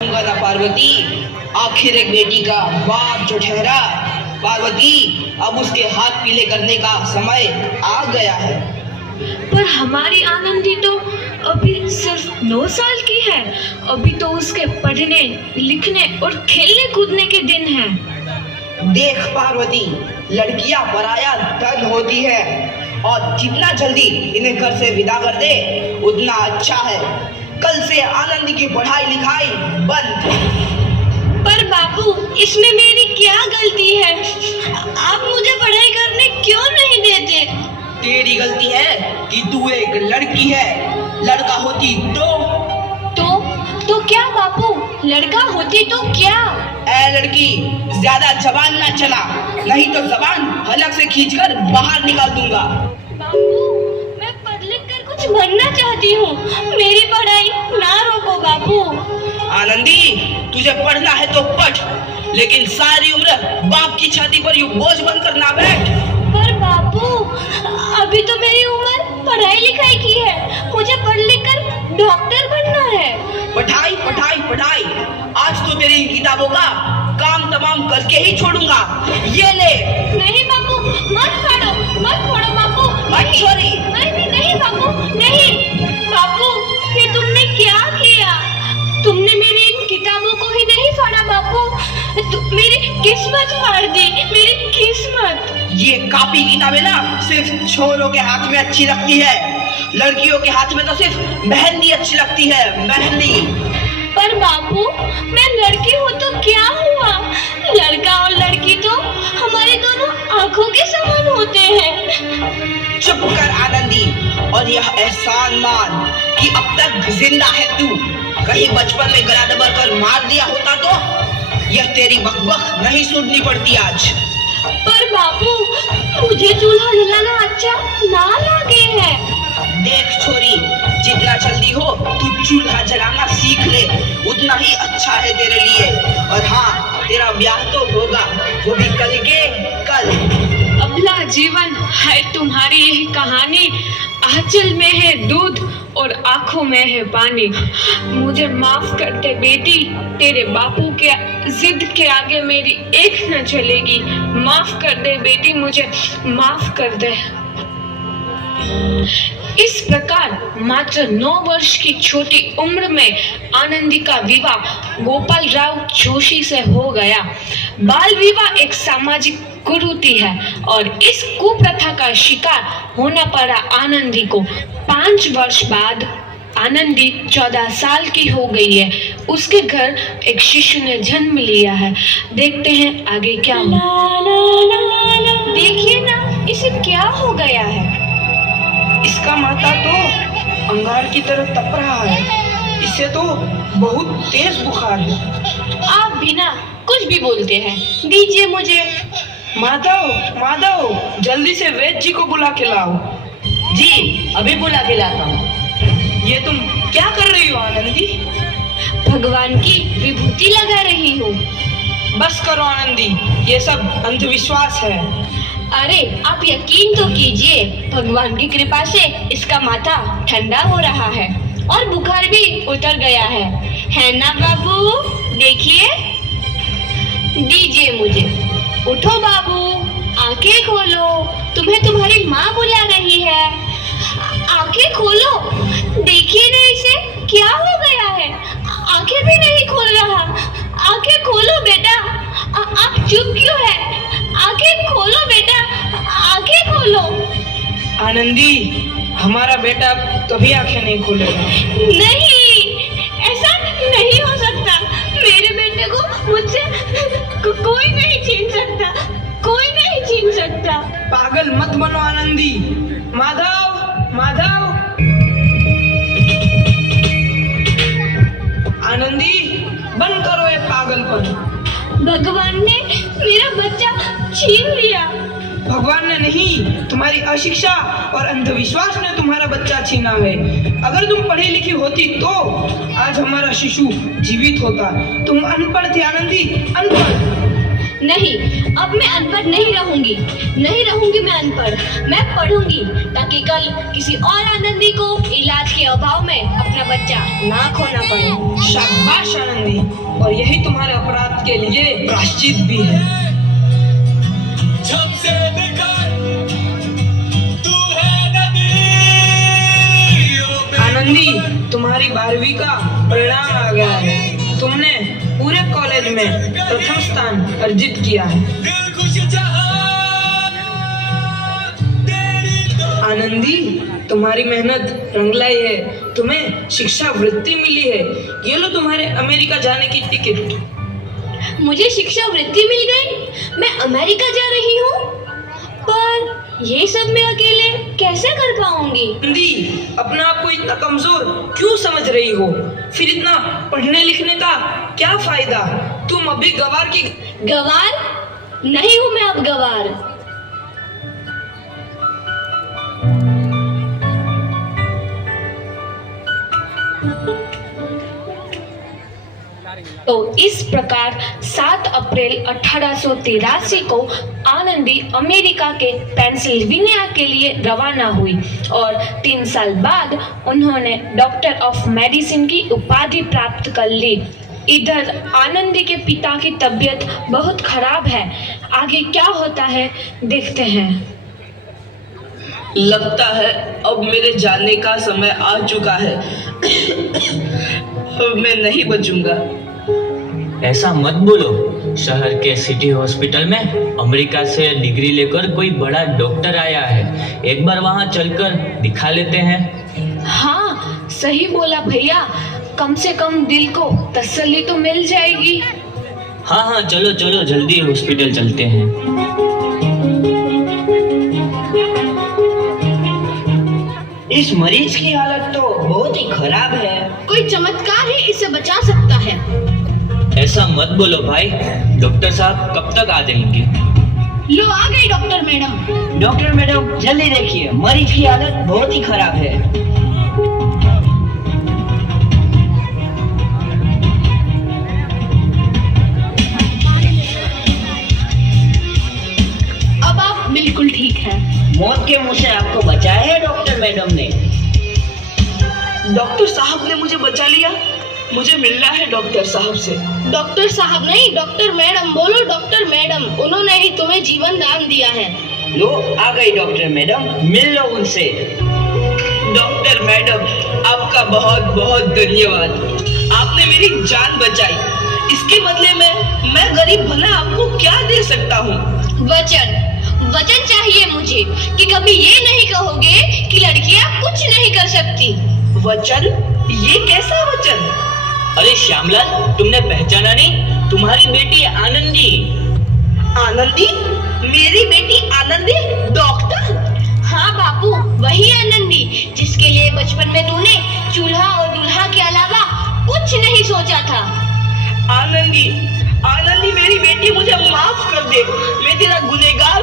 ना पार्वती, आखिर एक बेटी का बाप जो ठहरा। पार्वती, अब उसके हाथ पीले करने का समय आ गया है। पर हमारी आनंदी तो अभी सिर्फ 9 साल की है। अभी तो उसके पढ़ने लिखने और खेलने कूदने के दिन हैं। देख पार्वती, लड़कियां पराया धन होती है और जितना जल्दी इन्हें घर से विदा कर दे उतना अच्छा है। कल से आनंदी की पढ़ाई लिखाई बंद। पर बापू, इसमें मेरी क्या गलती है? आप मुझे पढ़ाई करने क्यों नहीं देते? तेरी गलती है कि तू एक लड़की है। लड़का होती तो क्या बापू? लड़का होती तो क्या? ए लड़की, ज्यादा जबान ना चला, नहीं तो जबान हलक से खींचकर बाहर निकाल दूंगा। बापू, मैं पढ़ लिख कर कुछ बनना चाहती हूँ। मेरी पढ़ाई ना रोको बापू। आनंदी, तुझे पढ़ना है तो पढ़, लेकिन सारी उम्र बाप की छाती पर यूं बोझ बनकर ना बैठ। पर बापू, अभी तो मेरी उम्र पढ़ाई लिखाई की है। मुझे पढ़ लिख कर डॉक्टर बनना है। पढ़ाई पढ़ाई पढ़ाई, आज तो तेरी इन किताबों का काम तमाम करके ही छोड़ूंगा। ये ले। नहीं बापू, मत फोड़ो बापू। छोरी। नहीं बापू, नहीं। बापू, ये तुमने क्या किया? तुमने मेरी इन किताबों को ही नहीं फाड़ा बापू, मेरी किस्मत फाड़ दी, मेरी किस्मत। ये कॉपी किताबें ना सिर्फ छोरों के हाथ में अच्छी लगती है, लड़कियों के हाथ में तो सिर्फ मेहंदी अच्छी लगती है, मेहंदी। पर बापू, मैं लड़की हूँ तो क्या हुआ? लड़का और लड़की तो हमारे दोनों आंखों के समान होते हैं। चुप कर आनंदी, और यह एहसान मान कि अब तक जिंदा है तू। कहीं बचपन में गला दबा कर मार दिया होता तो यह तेरी बकबक नहीं सुननी पड़ती आज। पर बापू, मुझे चूल्हा जलाना अच्छा ना लगे है। देख छोरी, जितना जल्दी हो तू चूल्हा जलाना सीख ले, उतना ही अच्छा है तेरे लिए। और हाँ, तेरा ब्याह तो होगा, वो भी कल के कल। अबला जीवन है तुम्हारी यही कहानी। आंचल में है दूध और आंखों में है पानी। मुझे माफ कर दे बेटी, तेरे बापू के जिद के आगे मेरी एक न चलेगी। माफ कर दे बेटी, मुझे माफ कर दे। इस प्रकार मात्र 9 वर्ष की छोटी उम्र में आनंदी का विवाह गोपाल राव जोशी से हो गया। बाल विवाह एक सामाजिक कुरीति है और इस कुप्रथा का शिकार होना पड़ा आनंदी को। 5 वर्ष बाद आनंदी 14 साल की हो गई है। उसके घर एक शिशु ने जन्म लिया है। देखते हैं आगे क्या हुआ। देखिए ना, इसे क्या हो गया है? इसका माथा तो अंगार की तरह तप रहा है। इसे तो बहुत तेज बुखार है। आप भी ना कुछ भी बोलते हैं। दीजिए मुझे। माधव, जल्दी से वैद्य जी को बुला के लाओ। जी, अभी बुला के लाता हूँ। ये तुम क्या कर रही हो आनंदी? भगवान की विभूति लगा रही हूँ। बस करो आनंदी, ये सब अंधविश्वास है। अरे आप यकीन तो कीजिए, भगवान की कृपा से इसका माथा ठंडा हो रहा है और बुखार भी उतर गया है ना बाबू? देखिए, दीजिए मुझे। उठो बाबू, आंखें खोलो, तुम्हें तुम्हारी माँ बुला रही है। आंखें खोलो, देखिए ना इसे क्या हो गया है। आंखें भी नहीं खोल रहा। आंखें खोलो बेटा। आप चुप क्यों है? आंखें खोलो बेटा, आंखें खोलो। आनंदी, हमारा बेटा कभी आंखें नहीं खोलेगा। नहीं, ऐसा नहीं हो सकता। मेरे बेटे को मुझसे कोई नहीं छीन सकता, कोई नहीं छीन सकता। पागल मत बनो आनंदी। माधव, आनंदी, बंद करो ये पागलपन। भगवान ने मेरा बच्चा छीन लिया। भगवान ने नहीं, तुम्हारी अशिक्षा और अंधविश्वास ने तुम्हारा बच्चा छीना है। अगर तुम पढ़ी लिखी होती तो आज हमारा शिशु जीवित होता। तुम अनपढ़ थी आनंदी, अनपढ़। नहीं, अब मैं अनपढ़ नहीं रहूंगी। नहीं रहूंगी मैं अनपढ़। मैं पढ़ूंगी ताकि कल किसी और आनंदी को इलाज के अभाव में अपना बच्चा ना खोना पड़े। शाबाश आनंदी, और यही तुम्हारे अपराध के लिए प्रायश्चित भी है। जब से देखा तू है नदी। आनंदी, तुम्हारी 12वीं का परिणाम आ गया है। तुमने पूरे कॉलेज में प्रथम स्थान अर्जित किया है। दिल खुश जहां तेरी तो आनंदी, तुम्हारी मेहनत रंग लाई है। तुम्हें शिक्षा वृत्ति मिली है। ये लो तुम्हारे अमेरिका जाने की टिकट। मुझे शिक्षा वृत्ति मिल गई। मैं अमेरिका जा रही हूँ, पर ये सब मैं अकेले कैसे कर पाऊंगी? आनंदी, अपने आप को इतना कमजोर क्यों समझ रही हो? फिर इतना पढ़ने लिखने का क्या फायदा? तुम अभी गवार की गवार नहीं हूँ मैं अब गवार। तो इस प्रकार 7 अप्रैल 1883 को आनंदी अमेरिका के पेंसिल्वेनिया के लिए रवाना हुई और 3 साल बाद उन्होंने डॉक्टर ऑफ मेडिसिन की उपाधि प्राप्त कर ली। इधर आनंदी के पिता की तबीयत बहुत खराब है। आगे क्या होता है देखते हैं। लगता है अब मेरे जाने का समय आ चुका है। अब मैं नहीं बचूंगा। ऐसा मत बोलो। शहर के सिटी हॉस्पिटल में अमेरिका से डिग्री लेकर कोई बड़ा डॉक्टर आया है। एक बार वहां चलकर दिखा लेते हैं। हाँ, सही बोला भैया। कम से कम दिल को तसल्ली तो मिल जाएगी। हाँ हाँ, चलो चलो जल्दी हॉस्पिटल चलते हैं। इस मरीज की हालत तो बहुत ही खराब है। कोई चमत्कार ही इसे बचा सकता है। ऐसा मत बोलो भाई। डॉक्टर साहब कब तक आ जाएंगे? लो आ गई डॉक्टर मैडम। डॉक्टर मैडम जल्दी देखिए, मरीज की हालत बहुत ही खराब है। अब आप बिल्कुल ठीक हैं। मौत के मुंह से आपको बचाया है डॉक्टर मैडम ने। डॉक्टर साहब ने मुझे बचा लिया। मुझे मिलना है डॉक्टर साहब से। डॉक्टर साहब नहीं, डॉक्टर मैडम बोलो। डॉक्टर मैडम, उन्होंने ही तुम्हें जीवन दान दिया है। लो आ गई डॉक्टर मैडम, मिल लो उनसे। डॉक्टर मैडम, आपका बहुत बहुत धन्यवाद। आपने मेरी जान बचाई। इसके बदले में मैं गरीब भला आपको क्या दे सकता हूँ? वचन वचन चाहिए मुझे कि कभी ये नहीं कहोगे कि लड़कियां कुछ नहीं कर सकती। वचन? ये कैसा वचन? अरे श्यामलाल, तुमने पहचाना नहीं? तुम्हारी बेटी आनंदी। आनंदी? मेरी बेटी आनंदी डॉक्टर? हाँ बापू, वही आनंदी जिसके लिए बचपन में तूने चूल्हा और दूल्हा के अलावा कुछ नहीं सोचा था। आनंदी, आनंदी मेरी बेटी, मुझे माफ कर दे। मैं तेरा गुनहगार